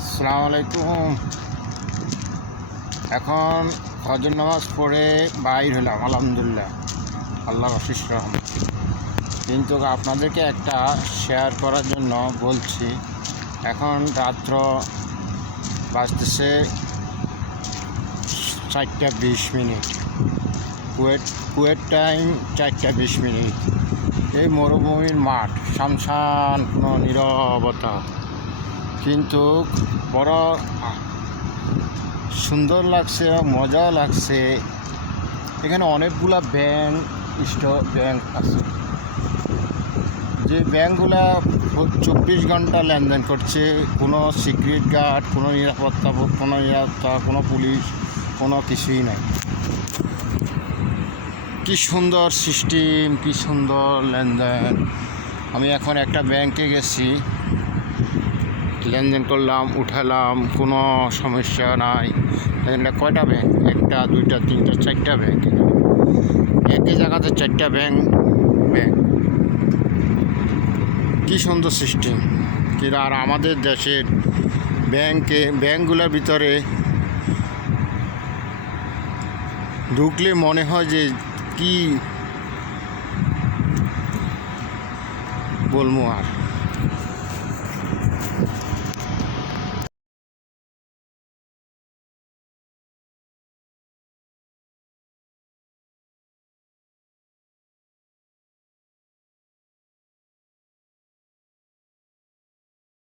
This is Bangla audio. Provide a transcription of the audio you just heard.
আসসালামু আলাইকুম। এখন ফজর নামাজ পড়ে বাইর হলাম, আলহামদুলিল্লাহ, আল্লাহর অশেষ রহমত। কিন্তু আপনাদেরকে একটা শেয়ার করার জন্য বলছি। এখন রাত্র বাজতেছে 4:20। কুয়েট টাইম 4:20। এই মরুভূমির মাঠ, শামশান, কোনো নীরবতা, কিন্তু বড় সুন্দর লাগছে, মজাও লাগছে। এখানে অনেকগুলা ব্যাংক আছে, যে ব্যাংকগুলা 24 ঘন্টা লেনদেন করছে। কোনো সিকিউরিটি গার্ড, কোনো নিরাপত্তা, কোনো পুলিশ, কোনো কিছুই নাই। কি সুন্দর সিস্টেম, কি সুন্দর লেনদেন। আমি এখন একটা ব্যাংকে গেছি, লেনদেন করলাম, উঠালাম, কোনো সমস্যা নাই। এখানে কয়টা ব্যাংক? 1, 2, 3, 4টা ব্যাংক। একই জায়গাতে 4টা ব্যাংক। কি সুন্দর সিস্টেম। আর আমাদের দেশের ব্যাংকগুলোর ভিতরে ঢুকলে মনে হয় যে কি বলবো আর।